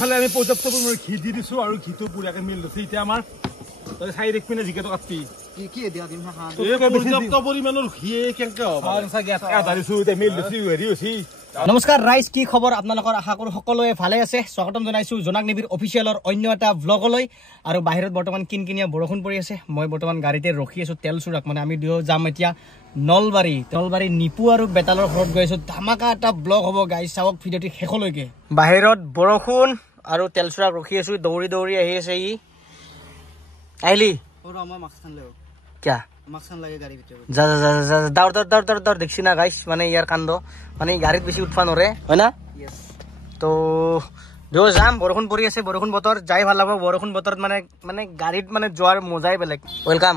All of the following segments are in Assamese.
ফালে আমি পৰ্যাপ্ত পৰিমাণৰ ঘি দি দিছো আৰু ঘিটো পুৰাকে মিল দিছো এতিয়া আমাৰ তই চাই দেখ পিনে জিকেটো কাটপি কি দিয়া দিম হা এই পৰ্যাপ্ত পৰিমাণৰ ঘি কেনকে হ'ব চাগে এটা দিছো এতিয়া মিল দিছো হেৰি হৈছে নমস্কাৰ ৰাইজ কি খবৰ আপোনালোকৰ আশা কৰো সকলোৱে ভালে আছে স্বাগতম জনাইছো জনাক নিবিৰ অফিচিয়েলৰ অন্য এটা ব্লগলৈ আৰু বাহিৰত বৰ্তমান কিনকিনিয়া বৰষুণ পৰি আছে মই বৰ্তমান গাড়ীতে ৰখি আছো তেল চুৰাক মানে আমি দুয়ো যাম এতিয়া নলবাৰী নিপু আৰু বেতালৰ ঘৰত গৈ আছো ধামাকা এটা ব্লগ হ'ব গাইজ চাওক ভিডিঅ'টি শেষলৈকে বাহিৰত বৰষুণ আৰু তেল চুৰাক ৰখি আছো দৌৰি দৌৰি আহি আছে ই আহিলি ওরা আমার মাকসান লাগো क्या মাকসান লাগে গাড়ি ভিতরে যা যা যা যা দৌড় দেখছি না গাইস মানে ইয়ার কাণ্ড মানে গাড়ীত বেছি উঠবা নৰে হয় না ইয়েস তো দিও যাম বৰষুণ পৰি আছে বৰষুণ বতৰ যাই ভাল লাগব বৰষুণ বতৰত মানে গাড়ীত মানে যোৱাৰ মজাই বেলেগ ওয়েলকাম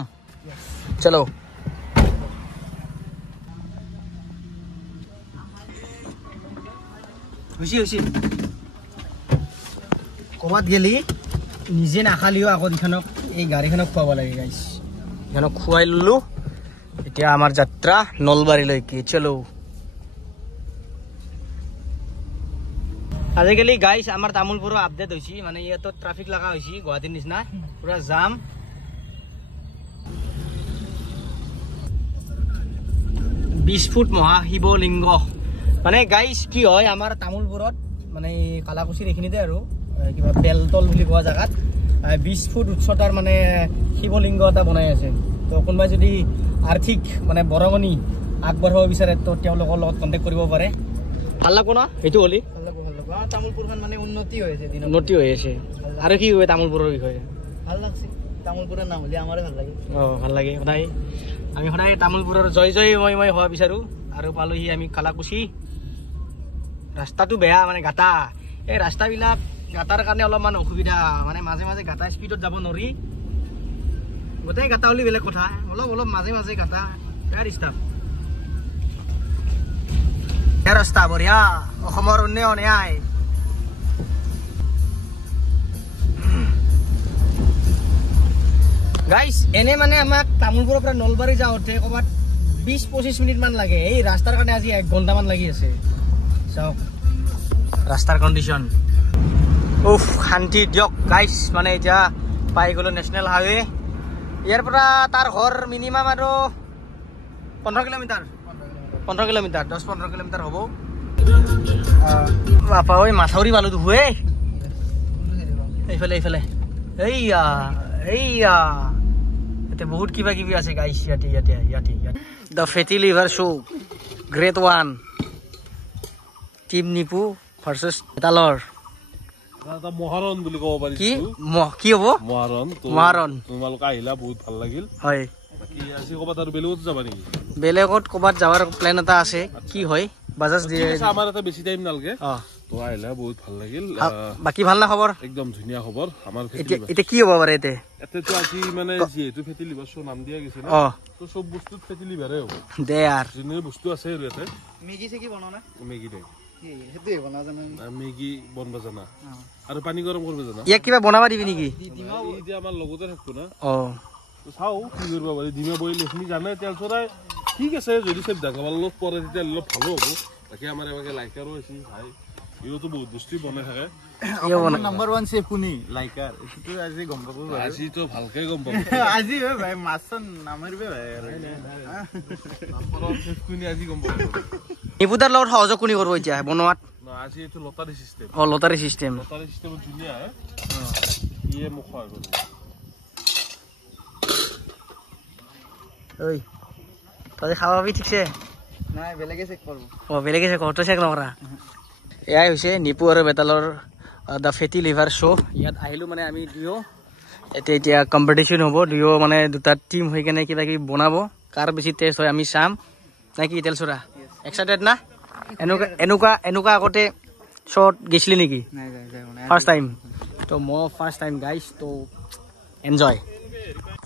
চলো হুছি কবাত গেলি নিজে নাখালিও আগত ইখনক এই গাড়ীখনক খুৱাব লাগে গাইস ইখনক খুৱাই ললো এতিয়া আমাৰ যাত্ৰা নলবাৰীলৈকে চলো আজিকালি গাইস আমাৰ তামুলপুৰৰ আপডেট হৈছে মানে ইয়াতো ট্ৰাফিক লাগা হৈছে গুৱাহাটীৰ নিচিনা পুৰা জাম 20 ফুট মহাশিৱলিংগ মানে গাইস কি হয় আমাৰ তামুলপুৰত মানে কালাকুছিৰ এখিনিতে আৰু কিবা বেলতল বুলি কোৱা জায়গাত 20 ফুট উচ্চতাৰ মানে শিৱলিংগ এটা বনাই আছে তো কোনবাই যদি আৰ্থিক মানে বৰঙনি আগবঢ়াব বিচাৰে তো তেওঁলোকৰ লগত কন্টাক্ট কৰিব পাৰে ভাল লাগব না এইটো হলি ভাল লাগো তামুলপুৰ মানে উন্নতি হয়েছে দিন উন্নতি হৈ আছে আৰু কি হয় তামুলপুৰৰ বিষয়ে ভাল লাগছে তামুলপুৰেৰ নাম হলে আমাৰে ভাল লাগে ভাল লাগে সদায় আমি সদায় তামুলপুৰৰ জয় জয় মই হোৱা বিচাৰো আৰু পালোহি আমি কালাকুছি ৰাস্তাটো বেয়া মানে গাটা এই ৰাস্তাবিলাক গাটাৰ কাৰণে অলপমান অসুবিধা মানে মাজে মাজে গাটা স্পীডত যাব নৰি গোটেই গাটা হলি বেলেগ কথা অলপ মাজে মাজে গাটা বেয়া ডিষ্টাৰ্ব এই ৰাস্তা বঢ়িয়া অসমৰ উন্নয়ন এয়াই গাইস এনে মানে আমাক তামুলপুৰৰ পৰা নলবাৰী যাওঁতে ক'ৰবাত 20-25 মিনিট মান লাগে এই ৰাস্তাৰ কাৰণে আজি 1 ঘণ্টামান লাগি আছে চাওক ৰাস্তাৰ কণ্ডিশ্যন উফ শান্তি দিয়ক গাইস মানে এতিয়া পাই গ'লো নেশ্যনেল হাইৱে ইয়াৰ পৰা তাৰ ঘৰ মিনিমাম আৰু 15 কিলোমিটাৰ 10-15 কিলোমিটাৰ হ'ব বাপা ঐ মাথাউৰি পালো দুহুৱে এইফালে এইয়া ইয়াতে বহুত কিবা কিবি আছে গাইস ইয়াতে দ্য ফেটি লিভাৰ শ্ব' গ্ৰেট 1 টিম নিপু ভাৰ্চেছ বেতালৰ এটা মহাৰণ বুলি ক'ব পাৰিছো কি হ'ব মহাৰণ তোমালোক আহিলা বহুত ভাল লাগিল হয় কি আজি ক'বাত আৰু বেলেগত যাবা নেকি বেলেগত ক'বাত যাৱাৰ প্লেন এটা আছে কি হয় বাজাজ দিয়ে আমাৰ এটা বেছি টাইম নালগে তো আহিলা বহুত ভাল লাগিল বাকি ভাল না খবৰ একদম ধুনীয়া খবৰ আমাৰ এতিয়া কি হ'ব পাৰে এতেতো আজি মানে যেহেতু ফেটি লিভাৰ শ্ব' নাম দিয়া গৈছে না তো সব বস্তুত ফেটি লিভাৰে হ'ব দে यार যিনে বস্তু আছে আৰু ইয়াতে মেগি চেকি বনাও না মেগি দে হেতুই বনা জানা মেগি বনব জানা আৰু পানী গৰম কৰিব জানা ইয়াক কিবা বনাবা দিবি নেকি এতিয়া আমাৰ লগতে থাকতো না তো চাও কি কৰিব পাৰি ডিমা বইল এখিনি জানে তেল চৰাই ঠিক আছে যদি সব দাগাবাল লোক পৰে তেতিয়া অলপ ভালো হ'ব তাকে আমাৰ এবাকে লাইকাৰো আছে ভাই ইওতো বহুত বস্তু বনাই থাকে নাম্বার 1 চেফ কোনি লাইকার এটো আজি গম পাবো আজি তো ভালকে গম পাবো আজি ভাই মাছন নামারবে ভাই নাম্বার 1 চেফ কোনি আজি গম পাবো নিপুদাৰ লগত সহযোগ কোনি কৰিব এতিয়া বনোৱাত আজি এটো লটাৰী সিস্টেম লটাৰী সিস্টেম ধুনীয়া ইয়ে মুখ হয় ঐ তই খাৱাবি ঠিকছে নাই বেলেগে চেক কৰব বেলেগে চেক কৰতে চেক নকৰা এয়াই হৈছে নিপু আৰু বেতালৰ দ্য ফেটি লিভাৰ শ্ব' ইয়াত আহিলোঁ মানে আমি দুয়ো এতিয়া কম্পিটিশ্যন হ'ব দুয়ো মানে দুটা টিম হৈ কেনে কিবা কিবি বনাব কাৰ বেছি টেষ্ট হয় আমি চাম নে কি তেল চোৰা এক্সাইটেড না এনেকুৱা আগতে শ্ব'ত গৈছিলি নেকি ফাৰ্ষ্ট টাইম তো মই ফাৰ্ষ্ট টাইম গাইছ তো এনজয়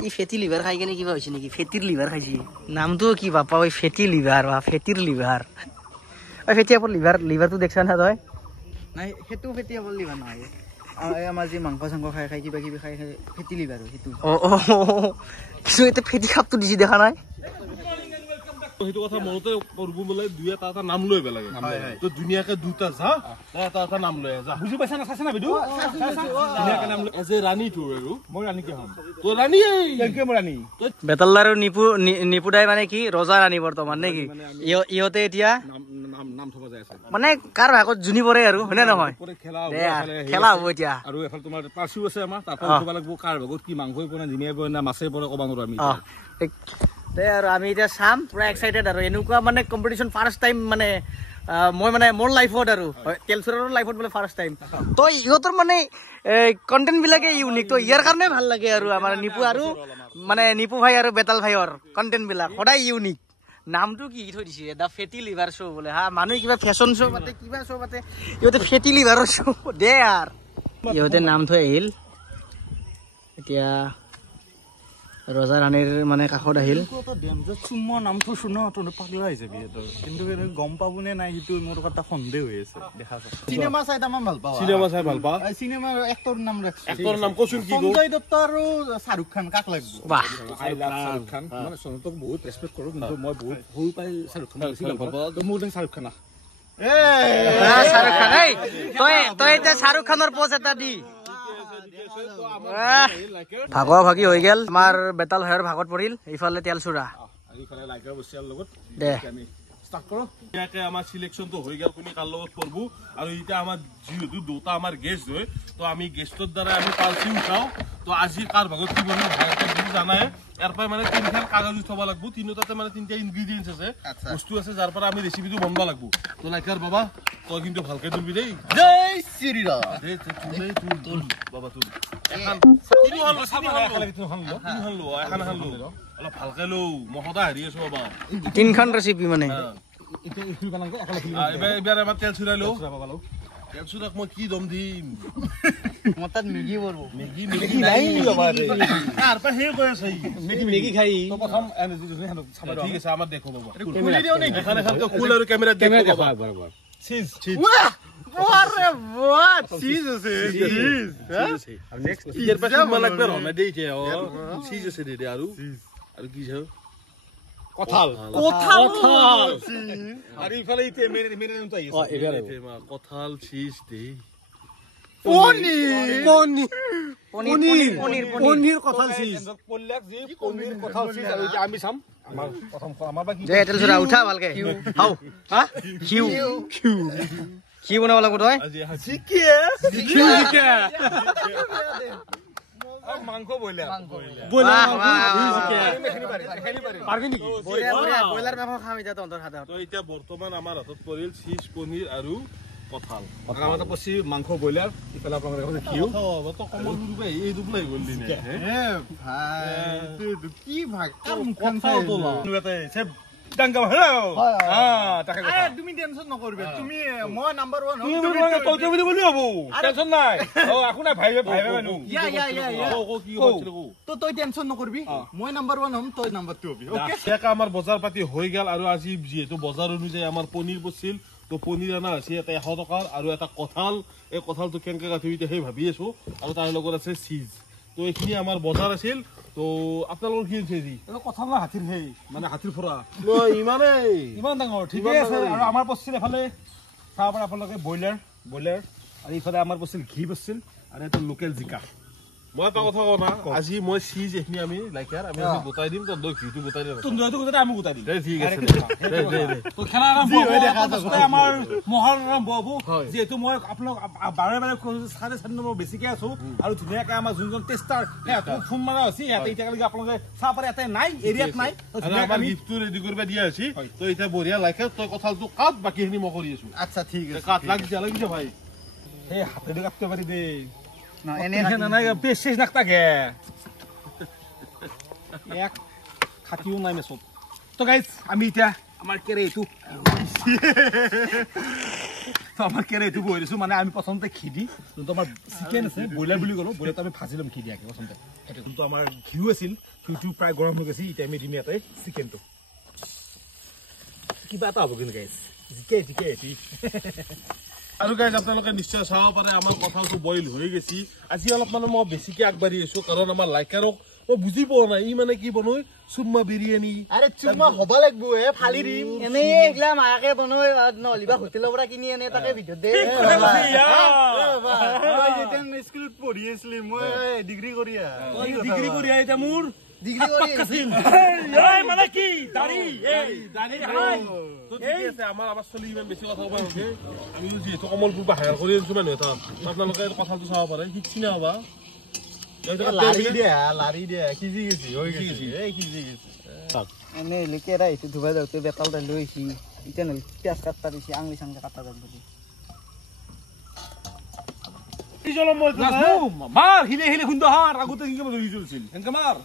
ই ফেটি লিভাৰ খাই কেনে কিবা হৈছে নেকি ফেটিৰ লিভাৰ খাইছি নামটো কি বাপা ঐ ফেটি লিভাৰ বা ফেটিৰ লিভাৰ ফেটি আপৰ লিভাৰটো দেখছা না তই নাই হেতু ফেটি আপৰ লিভাৰ নহয় আমাৰ যে মাংস চাংস খাই কিবা কিবি খাই ফেটি লিভাৰ হেতু কিছু এতিয়া ফেটি খাপটো দিছি দেখা নাই সেইটো কথা মনতে কৰব বোলে দুই এটা নাম লৈ বেলাগে তো ধুনীয়াকে দুটা যা এটা নাম লৈ যা বুজি পাইছা না চাইছা না ভিডিও ধুনীয়াকে নাম এজ এ ৰাণী তোৰ আৰু মই ৰাণী কি হম তো ৰাণী কেনকে মই ৰাণী বেতাল আৰু নিপুদাই মানে কি ৰজা ৰাণী বৰ্তমান নেকি ইহঁতে এতিয়া নাম থবা যায় আছে মানে কাৰ ভাগত জুনি পৰে আৰু হয়নে নহয় খেলা হ'ব এতিয়া আৰু এফাল তোমাৰ পাৰ্চিও আছে আমাৰ তাৰ পৰা থবা লাগিব কাৰ ভাগত কি মাংসই পৰে জিমিয়াই পৰে না মাছে পৰে কবা নোৱাৰো আমি দে আৰু আমি এতিয়া চাম পুৰা এক্সাইটেড আৰু এনেকুৱা মানে কম্পিটিশ্যন ফাৰ্ষ্ট টাইম মানে মই মানে মোৰ লাইফত আৰু তেলচুৰৰ লাইফত বোলে ফাৰ্ষ্ট টাইম তো ইহঁতৰ মানে কণ্টেণ্ট বিলাকে ইউনিক তো ইয়াৰ কাৰণে ভাল লাগে আৰু আমাৰ নিপু আৰু মানে নিপু ভাই আৰু বেতাল ভাইৰ কণ্টেণ্ট বিলাক সদায় ইউনিক নামটো কি থৈ দিছে দা ফেটি লিভাৰ শ্ব' বোলে হা মানুহে কিবা ফেশ্বন শ্ব' পাতে কিবা শ্ব' পাতে ইহঁতে ফেটি লিভাৰৰ শ্ব' দে আৰু ইহঁতে নাম থৈ আহিল এতিয়া ৰজা ৰাণীৰ মানে কাষত আহিল চুমৰ নামটো শুনো তহঁতে পাগলা হৈ যাবি কিন্তু গম পাবনে নাই সেইটো মোৰ এটা সন্দেহ হৈ আছে দেখা চিনেমা চাই তামান ভাল পাওঁ চিনেমা চাই ভাল পা চিনেমাৰ এক্টৰ নাম ৰাখছে এক্টৰ নাম কচোন কি গো সঞ্জয় দত্ত আৰু শাহৰুখ খান কাক লাগিব বাহ আই লাভ শাহৰুখ খান মানে সন্তক বহুত ৰেসপেক্ট কৰো কিন্তু মই বহুত সৰু পাই শাহৰুখ খান বেছি ভাল পাওঁ তো মোৰ শাহৰুখ খান শাহৰুখ খান তই এতিয়া শাহৰুখ খানৰ পজ এটা দি ভাগৰ ভাগি হৈ গেল আমাৰ বেতাল ভাইৰ ভাগত পৰিল এইফালে তেলচুৰা এইফালে লাইকাৰ বচিয়াৰ লগত দে আমি ষ্টাৰ্ট কৰো ইয়াকে আমাৰ সিলেকশনটো হৈ গেল কোনি কাল লগত পৰবু আৰু এটা আমাৰ যেহেতু দুটা আমাৰ গেস্ট হয় তো আমি গেষ্টৰ দ্বাৰা আমি পালছি উঠাও তো আজি কার ভাগত কি বলবো ভাইকে তুমি জানায় এরপর মানে তিনখান কাগজ উঠাবা লাগবো তিনটাতে মানে তিনটা ইনগ্রেডিয়েন্টস আছে বস্তু আছে যার পর আমি রেসিপিটো বনবা লাগবো তো লাইকার বাবা তো কিন্তু ভালকে তুলবি দেই জয় শ্রীরাম দে তুল বাবা তুল এখন কিনি হলো সাবা খালি তুই হলো কিনি হলো এখন হলো অলপ ভালকে লো মহদা হারি আছো বাবা তিনখান ৰেচিপি মানে এবার আমার তেল ছুড়াই লো তেল ছুড়াক মই কি দম দিম মতাত মেগি বলবো মেগি নাই বাবা রে আর পা হে কই আছে মেগি খাই তো প্রথম ঠিক আছে আমার দেখো বাবা খুলে দিও নি এখানে খালকে খুল আর ক্যামেরা দেখো বাবা বরাবর চিজ আরে বাহ চিজ আছে চিজ আর নেক্সট ইয়ার পাশে মা লাগবে রমে দেইছে ও চিজ আছে দে আর কি আছে কঁঠাল আর ইফালে ইতে মেরে নাম তো আইছে এবারে কঁঠাল চিজ দে পনির কঁঠাল চিজ পল্লাক জি পনির কঁঠাল চিজ আর আমি চাম আমার প্রথম আমার বা কি দে তেলচুৰা উঠা ভালকে হাও হা কিউ কি বনাব লাগব তই জিকে মাংস বইলার ব্ৰইলাৰ মাংস খাম এতিয়া তহঁতৰ হাতত তো এতিয়া বৰ্তমান আমাৰ হাতত পৰিল চিজ পনিৰ আৰু কঁঠাল আমাদের পছি মাংস বইলার ইফালে আপনাদের কিউ তো কমল রূপে এই দুপলাই গল দিনে কি ভাগ কার মুখখান চাই নুয়াতে সব ডাঙ্গা হেলো তাকে কথা তুমি টেনশন নকরবে তুমি মই নাম্বার 1 তুমি তো বলি বলি হবো টেনশন নাই ও এখন ভাই মানু ইয়া ও কি হচ্ছিল গো তো তুই টেনশন নকরবি মই নাম্বার 1 হম তুই নাম্বার 2 হবি ওকে এটা আমাৰ বজাৰ পাতি হৈ গেল আৰু আজি যেহেতু বজাৰ অনুযায়ী আমাৰ পনিৰ বছিল তো পনিৰ আনা আছে এটা 100 টকাৰ আৰু এটা কঁঠাল এই কঁঠালটো কেনেকৈ কাটিবি সেই ভাবি আছো আৰু তাৰ লগত আছে চিজ তো এইখিনি আমাৰ বজাৰ আছিল তো আপোনালোকৰ কি হৈছে জি কথা না হাতিৰ হেই মানে হাতিৰ ফৰা ইমান ডাঙৰ ঠিক আছে আৰু আমাৰ পছিল এফালে চাবৰ আপোনালোকে বইলাৰ আৰু ইফালে আমাৰ পছিল ঘি বছিল আৰু এটা লোকেল জিকা মই এটা কথা কওঁ না আজি মই চিজ এইখিনি আমি লাইকাৰ আমি গোটাই দিম তো দৈ ঘিটো গোটাই দিম তুমি যদি গোটাই আমি গোটাই দিম দে ঠিক আছে দে তো খেলা আৰম্ভ হ'ব আমাৰ মহল আৰম্ভ হ'ব যেহেতু মই আপোনাক বাৰে 4.5 নম্বৰ বেছিকে আছো আৰু ধুনীয়াকৈ আমাৰ যোনজন টেষ্টাৰ হেটো ফোন মাৰা আছে হেতে ইটালৈকে আপোনালোকে চাহ পাৰে এতে নাই এৰিয়াত নাই আমাৰ গিফ্টটো ৰেডি কৰিব দিয়া আছে তো এটা বঢ়িয়া লাইকাৰ তই কঁঠালটো কাট বাকিখিনি মই কৰি আছো আচ্ছা ঠিক আছে কাট লাগিছে ভাই এই হাতেদি কাটতে পাৰি দে না এনে নাই পেশেজ নাকতাকে এক খাতিও নাই মেছত তো গাইস আমি এতিয়া আমাৰ কেৰেটো বইছো মানে আমি প্ৰথমতে খিদি যোনটো আমাৰ চিকেন আছে বইলাৰ বুলি কলো বইলাৰটো আমি ভাজি লম খিদি আগে প্ৰথমতে এটা যোনটো আমাৰ ঘিউ আছিল ঘিউটো প্ৰায় গৰম হৈ গৈছে এতিয়া আমি দিম ইয়াতে চিকেনটো কিবা এটা হ'ব কিন্তু গাইস জিকে আৰু গাইজ আপোনালোকে নিশ্চয় চাব পাৰে আমাৰ কঁঠালটো বইল হৈ গৈছে আজি অলপ মানে মই বেছিকে আগবাঢ়ি আছো কাৰণ আমাৰ লাইকাৰক মই বুজি পোৱা নাই ই মানে কি বনাই চুৰমা বিৰিয়ানী আৰে চুৰমা হবা লাগবো ফালি দিম এনে এইগলা মাকে বনাই নহলিবা হোটেলৰ পৰা কিনি আনে তাকে ভিডিঅ' দে মই যেতিয়া স্কুলত পঢ়ি আছিলি মই ডিগ্ৰী কৰি এতিয়া মোৰ ডিগ্ৰী কৰি আছিল মানে কি দাড়ি আমাৰ চলি ইমান বেছি কথা ক'ব নালাগে আমি যিহেতু কমলপুৰ পৰা হায়াৰ কৰি আনিছো মানুহ এটা আপোনালোকে কথাটো চাব পাৰে শিকছি না হবা লাৰি দিয়া কিজি গেছি হৈ গেছি এনে লিকেৰা এইটো ধুবা যাওঁতে বেতাল দালি হৈছি এতিয়া নহ'লে পিঁয়াজ কাটবা দিছি আঙুলি চাঙলি কাটা যাব বুলি মাৰ হিলে হিলে খুন্দ হাৰ আগতে কি ধৰি চলছিল এনেকে মাৰ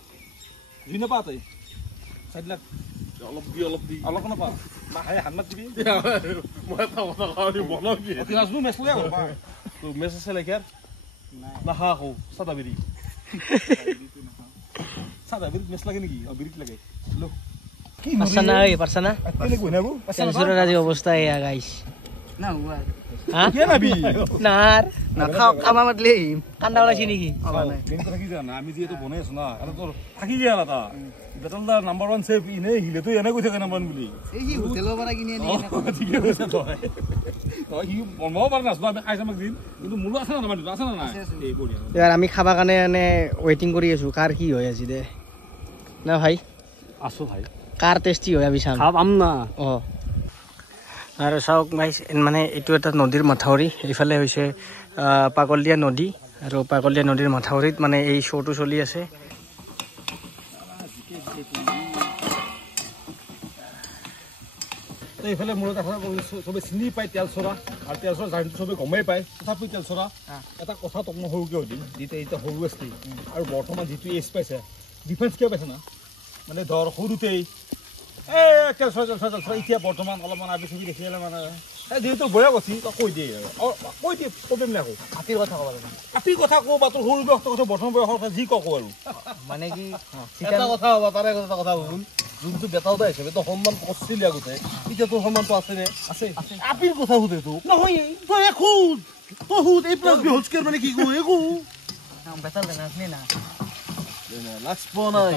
ধুই নাপা তই 4 লাখ অলপ দি অলপ নাপা মাহে হাত মাত দিবি মই এটা কথা কওঁ বনাও কি ৰাজনু মেছলে কৰবা তো মেছ আছে লেখাৰ নাহা আকৌ চাদা বিৰি সাদা বিৰিত মেছ লাগে নেকি বিৰিত লাগে লো পারছানা টেনশনের আজি অবস্থা এয়া গাইস না হুয়া কে নাবি নার না খাও খাবা মাতলে কান্দা ওলাইছি নেকি হবা নাই মেন কথা কি জানা আমি যেহেতু বনাই আছো না আৰু তোৰ থাকি যায় না তা বেটালদা নাম্বার 1 সেফ ইনে হিলে তো এনে কৈ থাকে নাম্বার 1 বুলি এই হি হোটেলৰ পৰা কিনি আনি ঠিকে কৈছে তই হি বনাব পাৰ না আমি খাইছ আমাক দিন কিন্তু মূল আছে না মানে আছে না নাই এই বঢ়িয়া এবাৰ আমি খাবা কাৰণে এনে ওয়েটিং কৰি আছো কাৰ কি হয় আজি দে না ভাই আছো ভাই কাৰ টেষ্টি হয় আমি চাম খাম না অ আৰু চাওক ভাই মানে এইটো এটা নদীৰ মাথাউৰি এইফালে হৈছে পাগলদিয়া নদী আৰু পাগলদিয়া নদীৰ মাথাউৰিত মানে এই শ্ব'টো চলি আছে এইফালে মূৰত আপোনাৰ চবে চিনি পায় তেলচৰা আৰু তেলচৰা জাৰ্ণিটো চবে গমেই পায় তথাপি তেলচৰা এটা কথা তোক মই সৰুকৈ সুধিম যিটো এতিয়া সৰু আছিল আৰু বৰ্তমান যিটো এজ পাইছে ডিফাৰেঞ্চ কিয় পাইছে না মানে ধৰ সৰুতেই তেলচৰা এতিয়া বৰ্তমান অলপমান আবি চবি দেখিলে মানে যিহেতু বয়া কৈছি তই কৈ দিয়ে প্ৰব্লেম নাই আকৌ হাতীৰ কথা ক'ব লাগে কাটিৰ কথা কওঁ বা তোৰ সৰু বয়সৰ কথা বৰ্তমান বয়সৰ কথা যি কওঁ আৰু মানে কি এটা কথা হবা তাৰে এটা কথা শুন যোনটো বেটাওদা হিচাপে তো সন্মান কৰিছিলি আগতে এতিয়া তোৰ সন্মানটো আছেনে আছে আপিৰ কথা সুধে তোক নহয় তই সুধ এই প্লাছ বি হোলস্কেয়াৰ মানে কি কওঁ একো বেটাল নাচনি না লাজ পোৱা নাই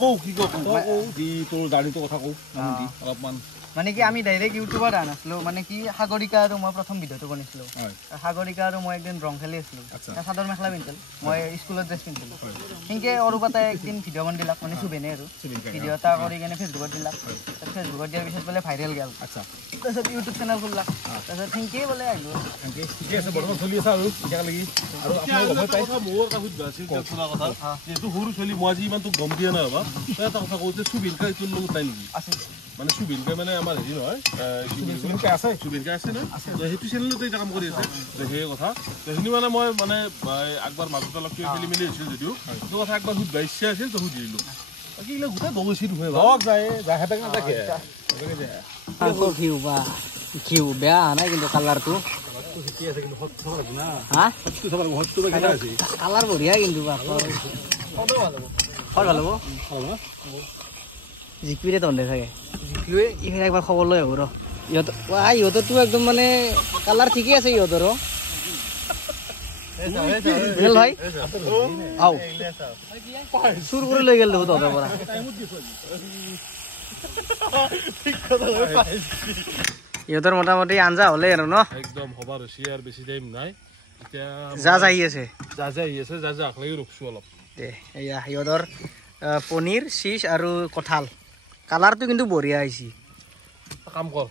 কওঁ কি কওঁ তোৰ জাৰ্ণিটোৰ কথা কওঁ অলপমান মানে কি আমি ডাইৰেক্ট ইউটিউবাৰ আন আছিলো মানে কি সাগৰিকা আৰু মই প্ৰথম ভিডিঅ'টো বনাইছিলো সাগৰিকা আৰু মই একদিন ৰং খেলি আছিলো চাদৰ মেখেলা পিন্ধিছিল মই স্কুলত ড্ৰেছ পিন্ধিছিলো সেনেকৈ অৰুপাতে একদিন ভিডিঅ' বন দিলাক মানে চুবেনে আৰু ভিডিঅ' এটা কৰি কিনে ফেচবুকত দিলাক ফেচবুকত দিয়াৰ পিছত বোলে ভাইৰেল গেল তাৰপিছত ইউটিউব চেনেল খুলিলাক তাৰপিছত সেনেকেই বোলে আহিলো ঠিকে আছে বৰ্তমান চলি আছে আৰু এতিয়ালৈকে আৰু মোৰ এটা সুধিবা আছিল কথা যিহেতু সৰু ছোৱালী মই আজি ইমান তোক গম দিয়া নাই হবা তই এটা কথা কওঁ যে চুবিনকা তোৰ লগত নাই নেকি আছে মানে চুবিনকা মানে আমাৰ হেৰি নহয় আছে চুবিনকা আছে ন সেইটো চেনেলতে এতিয়া কাম কৰি আছে সেই কথা সেইখিনি মানে মই মানে একবাৰ মাজতে অলপ কিবা খেলি মেলি হৈছিল যদিও সেইটো কথা একবাৰ সুধিবা ইচ্ছা আছিল তো সুধি দিলোঁ বাকী এইবিলাক গোটেই দগৈছিল ঘিউ বেয়া অহা নাই কিন্তু কালাৰটো কালাৰ বঢ়িয়া কিন্তু ভাল হ'ব জিকুৱে তন্দে থাকে জিকুৱে ইফালে একবাৰ খবৰ লৈ আহো ৰ ইহঁতৰতো একদম মানে কালাৰ ঠিকেই আছে ইহঁতৰো ভাই আও চুৰ কৰি লৈ গেল তহঁতৰ পৰা ইহঁতৰ মোটামুটি আঞ্জা হ'লে আৰু ন একদম হবাৰ হৈছে আৰু বেছি টাইম নাই এতিয়া যা আহি আছে যা লাগি ৰখছো অলপ দে এয়া সিহঁতৰ পনীৰ চিজ আৰু কঁঠাল কালাৰটো কিন্তু বঢ়িয়া আহিছে কাম কৰ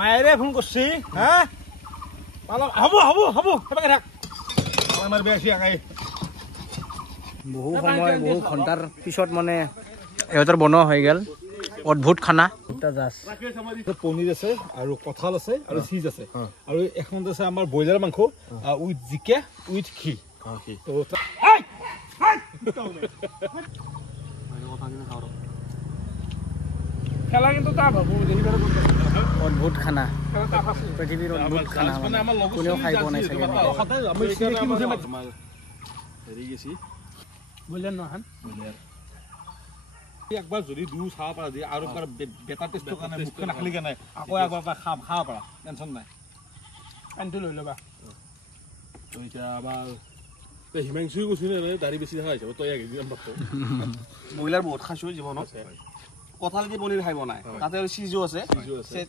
মায়েৰে ফোন কৰিছে হা হ'ব সেইবাকে থাক আমাৰ বেছি আগাই বহু সময় বহু ঘণ্টাৰ পিছত মানে ইহঁতৰ বনোৱা হৈ গ'ল অদ্ভুত খানা পনীৰ আছে আৰু কঁঠাল আছে আৰু চিজ আছে আৰু এখন আছে আমাৰ ব্ৰইলাৰ মাংস উইথ জিকা উইথ ঘি খেলা কিন্তু অদ্ভুত খানা পৃথিৱীৰ অদ্ভুত খানা কোনেও খাই পোৱা নাই চাগে একবাৰ যদি দুয়ো চাব পাৰা যে আৰু একবাৰ বেটাৰ টেষ্টৰ কাৰণে মুখখন নাখালি কেনে আকৌ একবাৰ খাব পাৰা টেনশ্যন নাই পানীটো লৈ ল'বা তো এতিয়া আমাৰ হিমাংশুই কৈছে নে দাড়ি বেছি দেখা হৈছে তই একদিন ব্ৰইলাৰ বহুত খাইছোঁ জীৱনত কঁঠাল দি পনীৰ খাই বনাই তাতে আৰু চিজো আছে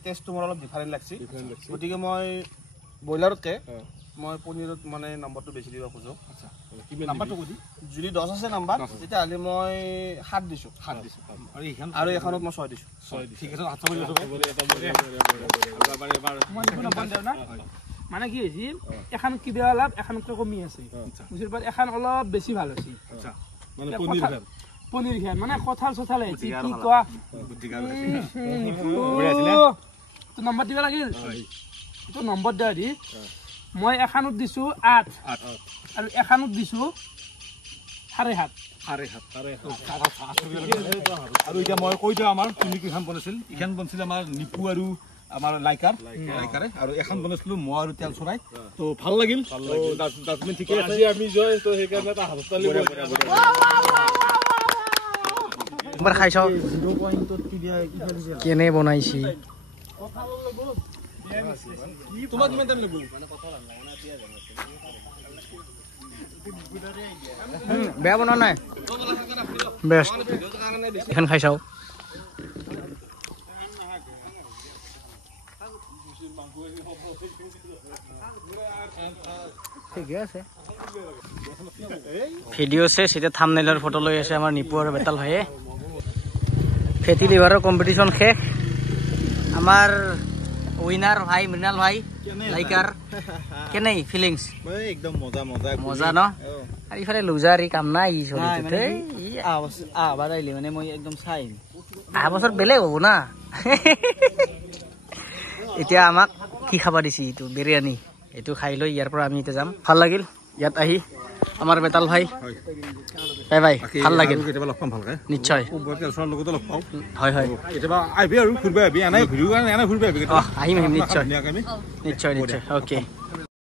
টেষ্টটো মোৰ অলপ ডিফাৰেণ্ট লাগছে গতিকে মই ব্ৰইলাৰতকৈ মই পনীৰত মানে নম্বৰটো বেছি দিব খোজোঁ নাম্বাৰটো কৈ দি যদি 10 আছে নাম্বাৰ তেতিয়াহ'লে মই 7 দিছোঁ আৰু এখনত মই 6 দিছোঁ ঠিক আছে মানে কি হৈছিল এখন কিবা অলপ এখনতকৈ কমি আছে বুজিৰ পাৰ এখন অলপ বেছি ভাল হৈছে মানে পনীৰ খাই মানে কঁঠাল চঠাল আহিছে কি কোৱা তো নম্বৰ দিব লাগিল তো নম্বৰ দিয়া দি মই এখনত দিছোঁ 8 আৰু এখনত দিছোঁ 7.5 আৰু এতিয়া মই কৈ দিওঁ আমাৰ তুমি কেইখন বনাইছিল এইখন বনাইছিল আমাৰ নিপু আৰু আমাৰ লাইকাৰে আৰু এখন বনাইছিলো মই আৰু তেল চৰাই তো ভাল লাগিল ডাষ্টবিন ঠিকে আছে আজি আমি জয় তো সেইকাৰণে এটা হাততালি একবাৰ খাই চাওঁ কেনে বনাইছি তোমাক কিমান টাইম লাগিব বেয়া বনোৱা নাই বেষ্ট এখন খাই চাওঁ ঠিকে আছে ভিডিঅ' চেছ এতিয়া থাম্বনেইলৰ ফটো লৈ আছে আমাৰ নিপু আৰু বেতাল ভাইয়ে ফেটি লিভাৰৰ কম্পিটিশ্যন শেষ আমাৰ উইনাৰ ভাই মৃণাল ভাই লাইকাৰ কেনেই ফিলিংছ একদম মজা মজা ন আৰু ইফালে লুজাৰ ই কাম নাই ই চলিতে আহবাৰ আহিলে মানে মই একদম চাই অহা বছৰ বেলেগ হ'ব না এতিয়া আমাক কি খাবা দিছি এইটো বিৰিয়ানী এইটো খাই লৈ ইয়াৰ পৰা আমি এতিয়া যাম ভাল লাগিল ইয়াত আহি আমাৰ বেতাল ভাই বাই বাই ভাল লাগিল কেতিয়াবা লগ পাম ভালকে নিশ্চয় তেলচৰৰ লগতো লগ পাওঁ হয় হয় কেতিয়াবা আহিবি আৰু ফুৰিব আহিবি এনে ঘূৰিব কাৰণে এনে ফুৰিব আহিবি আহিম নিশ্চয় ধুনীয়াকৈ আমি নিশ্চয় নিশ্চয় অ'কে